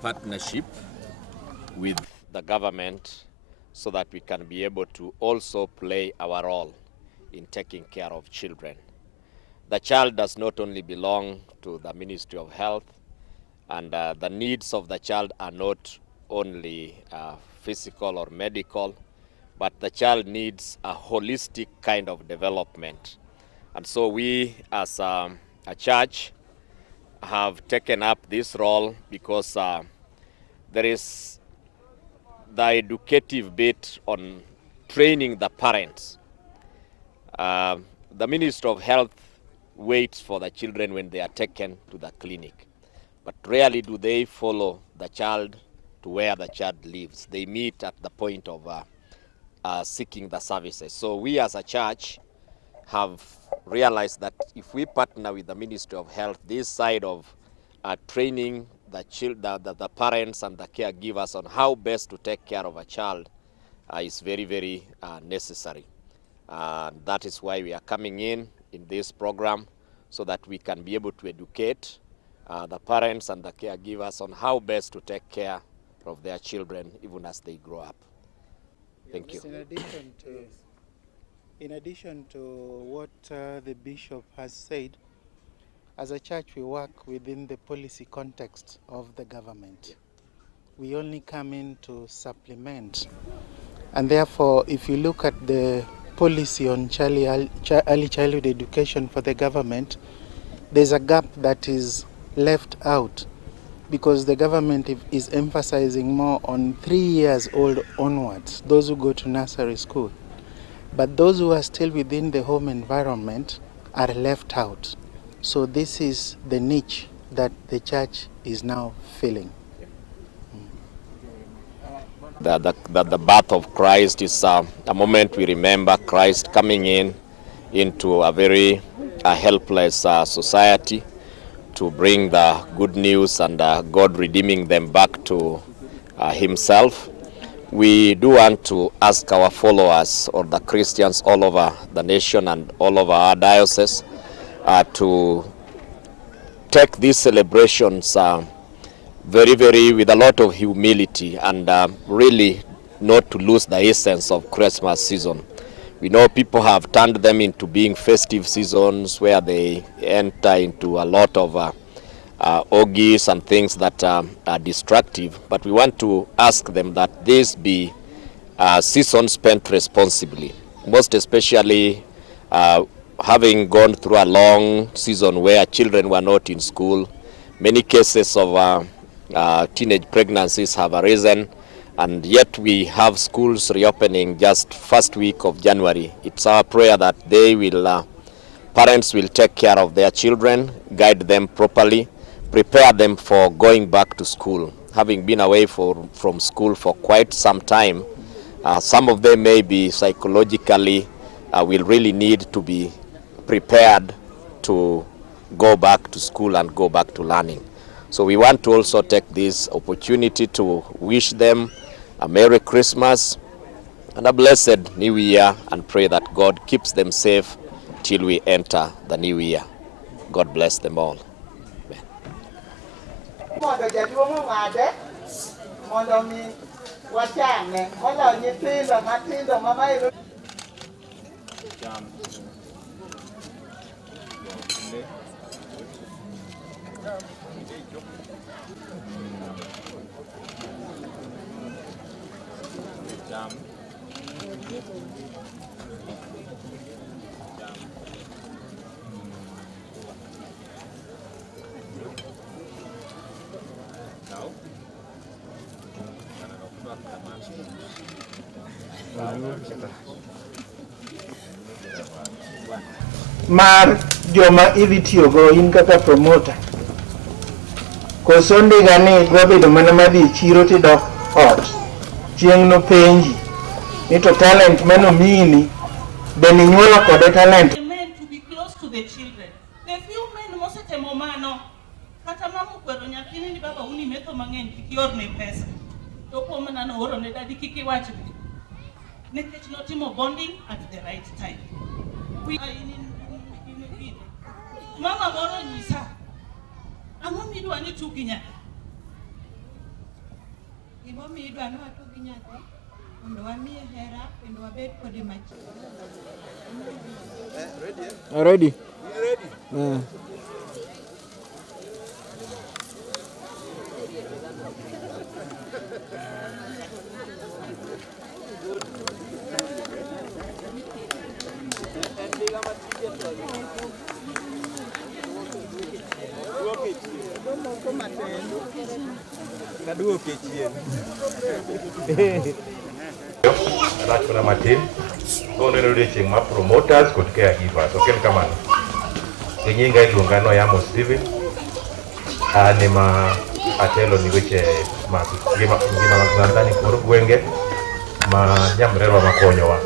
partnership with the government so that we can be able to also play our role in taking care of children. The child does not only belong to the Ministry of Health, and the needs of the child are not only physical or medical, but the child needs a holistic kind of development. And so we as a church have taken up this role because there is the educative bit on training the parents. The Ministry of Health waits for the children when they are taken to the clinic, but rarely do they follow the child to where the child lives. They meet at the point of seeking the services. So we as a church have realized that if we partner with the Ministry of Health, this side of training the parents and the caregivers on how best to take care of a child is very, very necessary. That is why we are coming in this program, so that we can be able to educate the parents and the caregivers on how best to take care of their children even as they grow up. Thank you. In addition to what the Bishop has said, as a church we work within the policy context of the government. We only come in to supplement. And therefore, if you look at the policy on early childhood education for the government, there's a gap that is left out, because the government is emphasizing more on 3 years old onwards, those who go to nursery school. But those who are still within the home environment are left out. So this is the niche that the church is now filling. The birth of Christ is a moment we remember Christ coming into a very helpless society to bring the good news and God redeeming them back to himself. We do want to ask our followers, or the Christians all over the nation and all over our diocese, to take these celebrations very, very with a lot of humility, and really not to lose the essence of Christmas season. We know people have turned them into being festive seasons where they enter into a lot of orgies and things that are destructive, but we want to ask them that this be a season spent responsibly, most especially having gone through a long season where children were not in school. Many cases of teenage pregnancies have arisen, and yet we have schools reopening just first week of January. It's our prayer that parents will take care of their children, guide them properly, prepare them for going back to school. Having been away from school for quite some time, some of them may be psychologically will really need to be prepared to go back to school and go back to learning. So we want to also take this opportunity to wish them a Merry Christmas and a blessed New Year, and pray that God keeps them safe till we enter the New Year. God bless them all. Mar joma idhi tiyogo in kaka promoter, koso ndigani dwa bedo mana madhi chiro tidok ot, chieng' no penji ni to talent manomini bende inyuolo kode talent. The men to be close to the children. The few men mosetemo mano, kata mama kwero nyathini ni baba uni metho mang'eny kik iorne pesa, to kuom mana nooro ne dadi kik iwachne, nikech notimo bonding at the right time. Mama moro nyisa, ang'o midwa ni tugi nyaka? Gimomiyo idwaro watu gi nyathi mondo wamiye hera kendo wabed kode machiegni. Ready? Rach mana matin, so neno odiochieng' ma promoters kod caregivers, ok en kamano. E nyinga iluonga no Yamo Steven, an ema atelo ni weche mag ngima mag dhani kor gwenge ma nyamrerwa makonyowa.